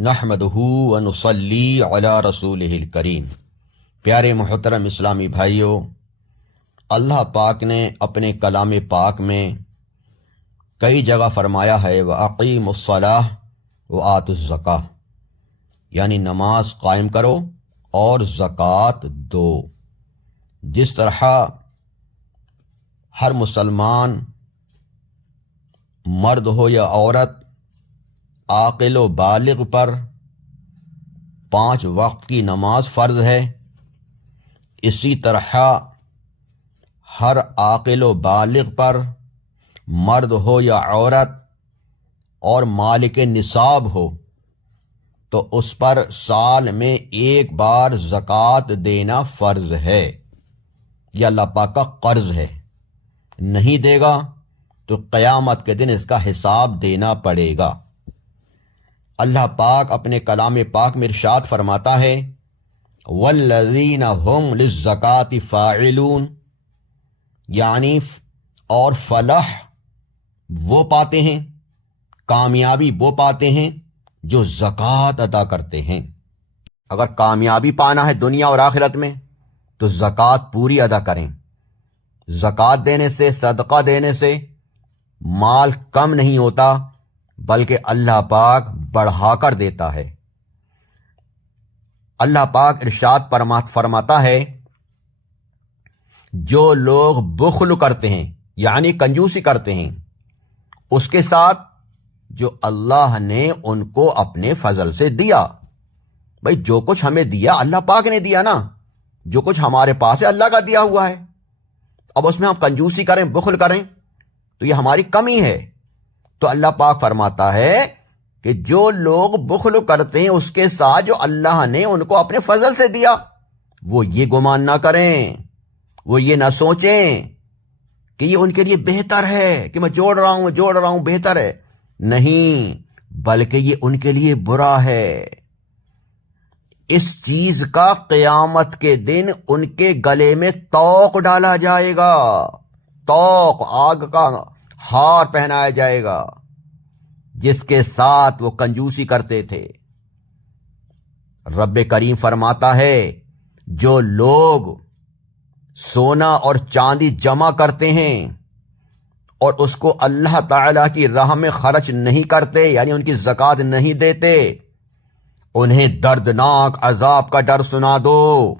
نحمدہ ونصلی علی رسولہ الکریم۔ پیارے محترم اسلامی بھائیوں، اللہ پاک نے اپنے کلام پاک میں کئی جگہ فرمایا ہے وَأَقِیمُوا الصَّلَاةَ وَآتُوا الزَّکَاةَ، یعنی نماز قائم کرو اور زکوٰۃ دو۔ جس طرح ہر مسلمان مرد ہو یا عورت عاقل و بالغ پر 5 وقت کی نماز فرض ہے، اسی طرح ہر عاقل و بالغ پر مرد ہو یا عورت اور مالک نصاب ہو تو اس پر سال میں 1 بار زکوٰۃ دینا فرض ہے۔ یہ اللہ پاک کا قرض ہے، نہیں دے گا تو قیامت کے دن اس کا حساب دینا پڑے گا۔ اللہ پاک اپنے کلام پاک میں ارشاد فرماتا ہے والذین هم للزکاة فاعلون، یعنی اور فلاح وہ پاتے ہیں، کامیابی وہ پاتے ہیں جو زکوٰۃ ادا کرتے ہیں۔ اگر کامیابی پانا ہے دنیا اور آخرت میں تو زکوٰۃ پوری ادا کریں۔ زکوٰۃ دینے سے، صدقہ دینے سے مال کم نہیں ہوتا بلکہ اللہ پاک بڑھا کر دیتا ہے۔ اللہ پاک ارشاد فرماتا ہے جو لوگ بخل کرتے ہیں یعنی کنجوسی کرتے ہیں اس کے ساتھ جو اللہ نے ان کو اپنے فضل سے دیا۔ بھئی جو کچھ ہمیں دیا اللہ پاک نے دیا نا، جو کچھ ہمارے پاس ہے اللہ کا دیا ہوا ہے، اب اس میں ہم کنجوسی کریں، بخل کریں تو یہ ہماری کمی ہے۔ تو اللہ پاک فرماتا ہے کہ جو لوگ بخل کرتے ہیں اس کے ساتھ جو اللہ نے ان کو اپنے فضل سے دیا، وہ یہ گمان نہ کریں، وہ یہ نہ سوچیں کہ یہ ان کے لیے بہتر ہے کہ میں جوڑ رہا ہوں بہتر ہے، نہیں، بلکہ یہ ان کے لیے برا ہے۔ اس چیز کا قیامت کے دن ان کے گلے میں طوق ڈالا جائے گا، طوق آگ کا ہار پہنایا جائے گا جس کے ساتھ وہ کنجوسی کرتے تھے۔ رب کریم فرماتا ہے جو لوگ سونا اور چاندی جمع کرتے ہیں اور اس کو اللہ تعالی کی راہ میں خرچ نہیں کرتے یعنی ان کی زکوٰۃ نہیں دیتے، انہیں دردناک عذاب کا ڈر سنا دو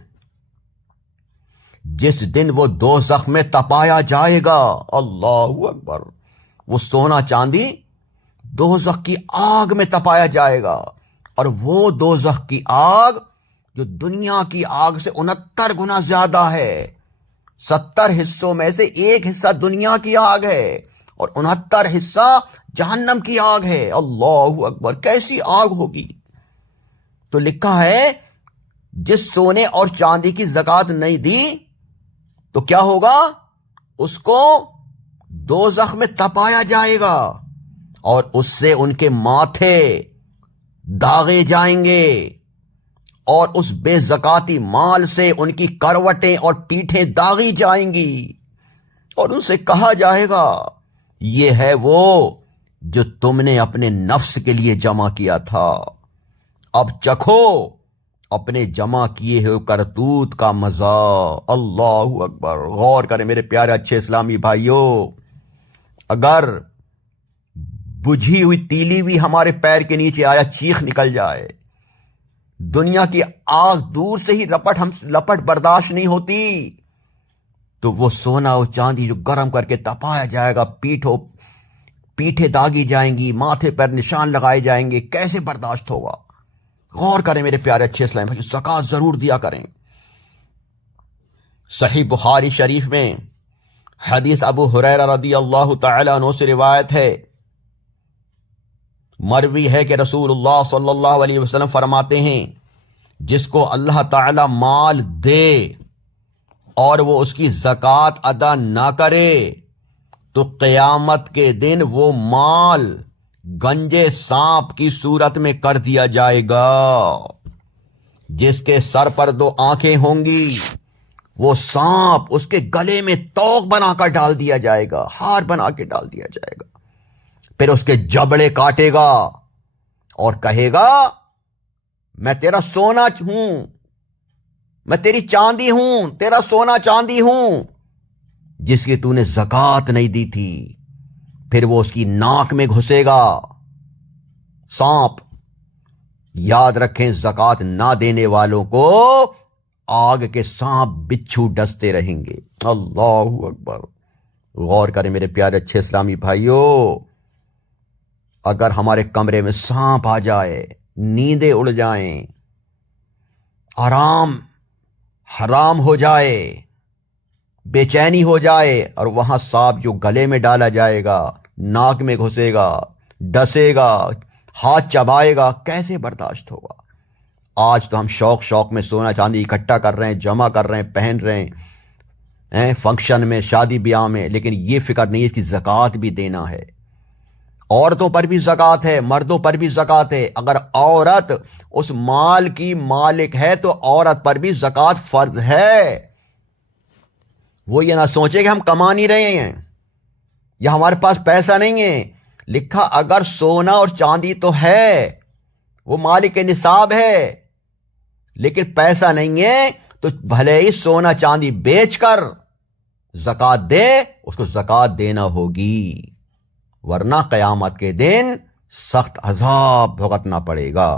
جس دن وہ دوزخ میں تپایا جائے گا۔ اللہ اکبر، وہ سونا چاندی دوزخ کی آگ میں تپایا جائے گا، اور وہ دوزخ کی آگ جو دنیا کی آگ سے 69 گنا زیادہ ہے۔ 70 حصوں میں سے 1 حصہ دنیا کی آگ ہے اور 69 حصہ جہنم کی آگ ہے۔ اللہ اکبر، کیسی آگ ہوگی! تو لکھا ہے جس سونے اور چاندی کی زکوٰۃ نہیں دی تو کیا ہوگا؟ اس کو دوزخ میں تپایا جائے گا اور اس سے ان کے ماتھے داغے جائیں گے، اور اس بے زکاتی مال سے ان کی کروٹیں اور پیٹھیں داغی جائیں گی، اور ان سے کہا جائے گا یہ ہے وہ جو تم نے اپنے نفس کے لیے جمع کیا تھا، اب چکھو اپنے جمع کیے ہوئے کرتوت کا مزہ۔ اللہ اکبر، غور کریں میرے پیارے اچھے اسلامی بھائیوں، اگر بجھی ہوئی تیلی بھی ہمارے پیر کے نیچے آیا چیخ نکل جائے، دنیا کی آگ دور سے ہی لپٹ برداشت نہیں ہوتی، تو وہ سونا اور چاندی جو گرم کر کے تپایا جائے گا، پیٹھیں داغی جائیں گی، ماتھے پر نشان لگائے جائیں گے، کیسے برداشت ہوگا؟ غور کریں میرے پیارے اچھے اسلام بھائی، زکوٰۃ ضرور دیا کریں۔ صحیح بخاری شریف میں حدیث ابو ہریرہ رضی اللہ تعالی عنہ سے روایت ہے، مروی ہے کہ رسول اللہ صلی اللہ علیہ وسلم فرماتے ہیں جس کو اللہ تعالی مال دے اور وہ اس کی زکوٰۃ ادا نہ کرے تو قیامت کے دن وہ مال گنجے سانپ کی صورت میں کر دیا جائے گا، جس کے سر پر 2 آنکھیں ہوں گی، وہ سانپ اس کے گلے میں توق بنا کر ڈال دیا جائے گا، ہار بنا کے ڈال دیا جائے گا، پھر اس کے جبڑے کاٹے گا اور کہے گا میں تیرا سونا ہوں، میں تیری چاندی ہوں، تیرا سونا چاندی ہوں، جس کی تو نے زکوٰۃ نہیں دی تھی، پھر وہ اس کی ناک میں گھسے گا سانپ۔ یاد رکھیں، زکوٰۃ نہ دینے والوں کو آگ کے سانپ بچھو ڈستے رہیں گے۔ اللہ اکبر۔ غور کریں میرے پیارے اچھے اسلامی بھائیوں، اگر ہمارے کمرے میں سانپ آ جائے، نیندیں اڑ جائیں، آرام حرام ہو جائے، بے چینی ہو جائے، اور وہاں سانپ جو گلے میں ڈالا جائے گا، ناک میں گھسے گا، ڈسے گا، ہاتھ چبائے گا، کیسے برداشت ہوگا؟ آج تو ہم شوق میں سونا چاندی اکٹھا کر رہے ہیں، جمع کر رہے ہیں، پہن رہے ہیں فنکشن میں، شادی بیاہ میں، لیکن یہ فکر نہیں ہے کہ زکوٰۃ بھی دینا ہے۔ عورتوں پر بھی زکوٰۃ ہے، مردوں پر بھی زکوٰۃ ہے۔ اگر عورت اس مال کی مالک ہے تو عورت پر بھی زکوٰۃ فرض ہے۔ وہ یہ نہ سوچے کہ ہم کما نہیں رہے ہیں یا ہمارے پاس پیسہ نہیں ہے۔ لکھا اگر سونا اور چاندی تو ہے، وہ مالک نصاب ہے، لیکن پیسہ نہیں ہے، تو بھلے ہی سونا چاندی بیچ کر زکوٰۃ دے، اس کو زکوٰۃ دینا ہوگی، ورنہ قیامت کے دن سخت عذاب بھگتنا پڑے گا۔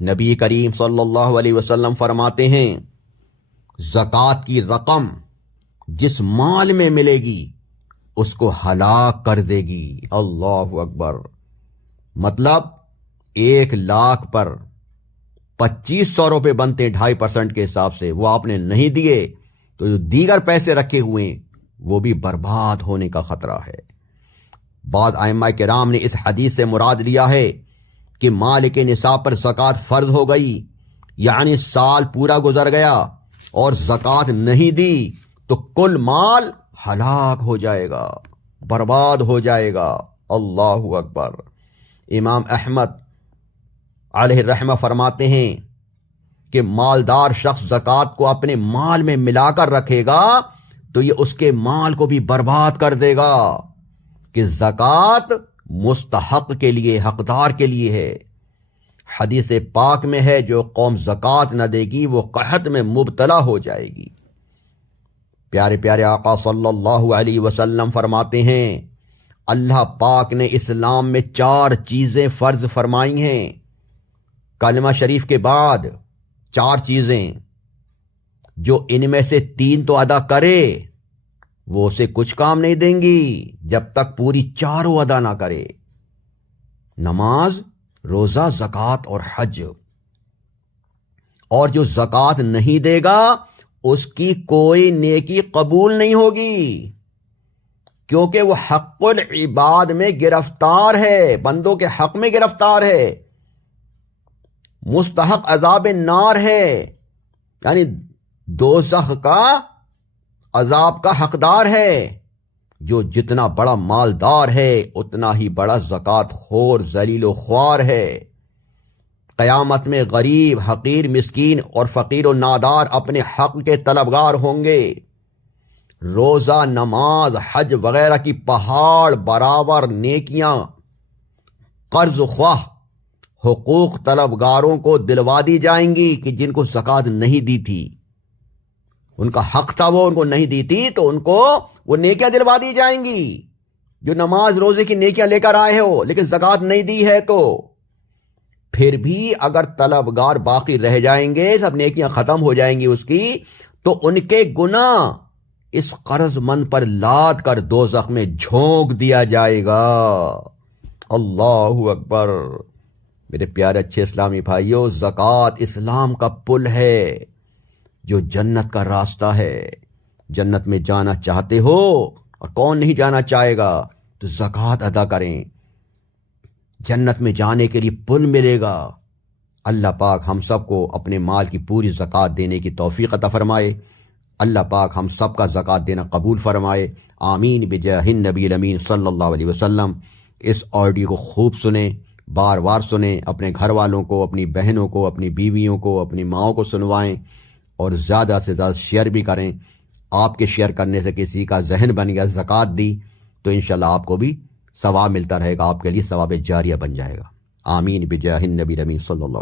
نبی کریم صلی اللہ علیہ وسلم فرماتے ہیں، زکوٰۃ کی رقم جس مال میں ملے گی اس کو ہلاک کر دے گی۔ اللہ اکبر۔ مطلب 1,00,000 پر 2,500 روپے بنتے 2.5% کے حساب سے، وہ آپ نے نہیں دیے تو جو دیگر پیسے رکھے ہوئے ہیں وہ بھی برباد ہونے کا خطرہ ہے۔ بعض ائمہ کرام نے اس حدیث سے مراد لیا ہے کہ مالک نصاب پر زکوٰۃ فرض ہو گئی، یعنی سال پورا گزر گیا اور زکوٰۃ نہیں دی تو کل مال ہلاک ہو جائے گا، برباد ہو جائے گا۔ اللہ اکبر۔ امام احمد علیہ الرحمہ فرماتے ہیں کہ مالدار شخص زکوٰۃ کو اپنے مال میں ملا کر رکھے گا تو یہ اس کے مال کو بھی برباد کر دے گا، کہ زکوٰۃ مستحق کے لیے، حقدار کے لیے ہے۔ حدیث پاک میں ہے جو قوم زکوٰۃ نہ دے گی وہ قحط میں مبتلا ہو جائے گی۔ پیارے پیارے آقا صلی اللہ علیہ وسلم فرماتے ہیں، اللہ پاک نے اسلام میں 4 چیزیں فرض فرمائی ہیں، کلمہ شریف کے بعد 4 چیزیں، جو ان میں سے 3 تو ادا کرے وہ اسے کچھ کام نہیں دیں گی جب تک پوری 4 ادا نہ کرے، نماز، روزہ، زکوٰۃ اور حج۔ اور جو زکوٰۃ نہیں دے گا اس کی کوئی نیکی قبول نہیں ہوگی، کیونکہ وہ حق العباد میں گرفتار ہے، بندوں کے حق میں گرفتار ہے، مستحق عذاب نار ہے، یعنی دوزخ کا عذاب کا حقدار ہے۔ جو جتنا بڑا مالدار ہے اتنا ہی بڑا زکوٰۃ خور، ذلیل و خوار ہے۔ قیامت میں غریب، حقیر، مسکین اور فقیر و نادار اپنے حق کے طلبگار ہوں گے۔ روزہ، نماز، حج وغیرہ کی پہاڑ برابر نیکیاں قرض خواہ حقوق طلبگاروں کو دلوا دی جائیں گی کہ جن کو زکوٰۃ نہیں دی تھی، ان کا حق تھا وہ ان کو نہیں دی تھی، تو ان کو وہ نیکیاں دلوا دی جائیں گی۔ جو نماز روزے کی نیکیاں لے کر آئے ہو لیکن زکوٰۃ نہیں دی ہے، تو پھر بھی اگر طلبگار باقی رہ جائیں گے، سب نیکیاں ختم ہو جائیں گی اس کی، تو ان کے گناہ اس قرض مند پر لاد کر دوزخ میں جھونک دیا جائے گا۔ اللہ اکبر۔ میرے پیارے اچھے اسلامی بھائیوں، زکوٰۃ اسلام کا پل ہے جو جنت کا راستہ ہے۔ جنت میں جانا چاہتے ہو، اور کون نہیں جانا چاہے گا، تو زکوٰۃ ادا کریں، جنت میں جانے کے لیے پل ملے گا۔ اللہ پاک ہم سب کو اپنے مال کی پوری زکوٰۃ دینے کی توفیق عطا فرمائے۔ اللہ پاک ہم سب کا زکوٰۃ دینا قبول فرمائے۔ آمین بجاہ النبی الامین صلی اللہ علیہ وسلم۔ اس آڈیو کو خوب سنیں، بار بار سنیں، اپنے گھر والوں کو، اپنی بہنوں کو، اپنی بیویوں کو، اپنی ماؤں کو سنوائیں، اور زیادہ سے زیادہ شیئر بھی کریں۔ آپ کے شیئر کرنے سے کسی کا ذہن بن گیا، زکوٰۃ دی، تو انشاءاللہ آپ کو بھی ثواب ملتا رہے گا، آپ کے لیے ثواب جاریہ بن جائے گا۔ آمین بجاہ النبی الامین صلی اللہ علیہ وسلم۔